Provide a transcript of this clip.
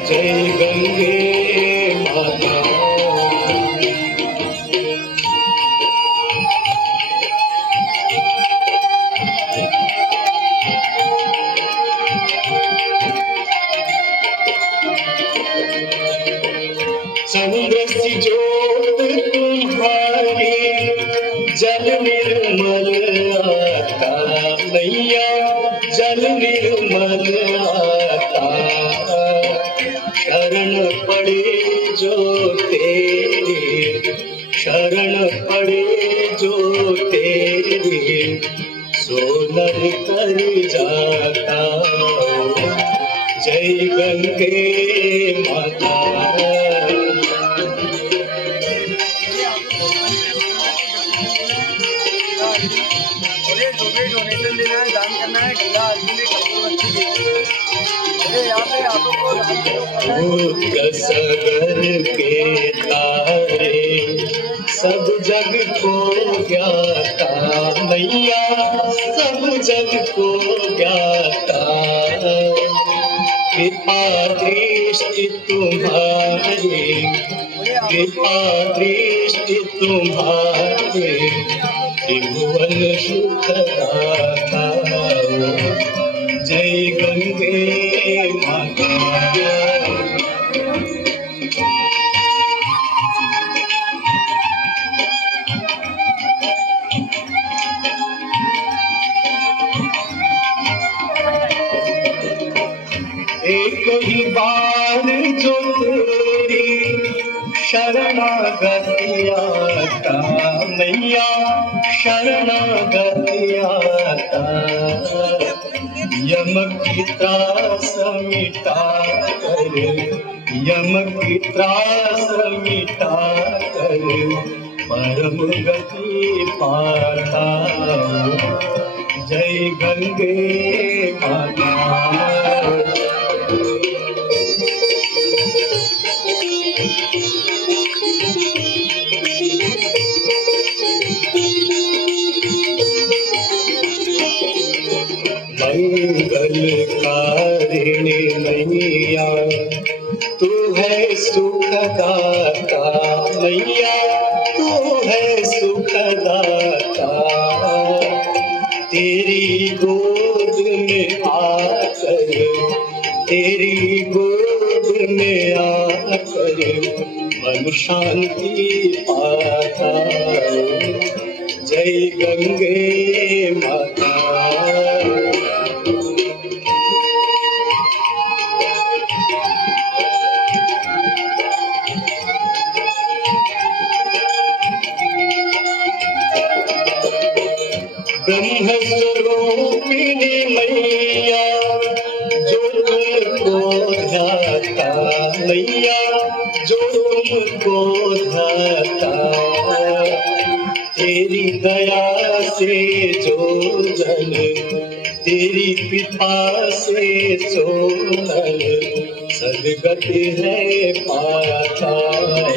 जय गंगे माता। चंद्र सी ज्योत तुम्हारी, जल निर्मल आता मैया, जल निर्मल आता। शरण पड़े जो तेरे, शरण पड़े जो तेरे, सोनर कर जाता। जय गंगे माता। डोनेशन देना है, दान करना है, गंगा आरती में कपूरबत्ती देनी है। यहाँ पे आपको को दान के लोग सगर के तारे सब जग को ज्ञाता मैया, सब जग को ज्ञाता। कृपा दृष्टि तुम्हारी, कृपा दृष्टि तुम्हारी, त्रिभुवन सुखदाता। जय गंगे माता। एक ही बार जो तेरी शरणागति आता मैया, शरणागति आता। यम की त्रास मिटा कर, यम की त्रास मिटा कर, परम गति पाता। जय गंगे माता। मंगलकारिणी मैया, तू है सुखदाता मैया, तू है सुखदाता। तेरी गोद में आकर, तेरी गोद में आकर, मन शांति पाता। जय गंगे माता। ब्रह्म स्वरूपिणी मैया, जो तुमको ध्याता मैया, जो तुमको ध्याता। तेरी दया से जो जन, तेरी कृपा से जो नर, सदगति है पाता।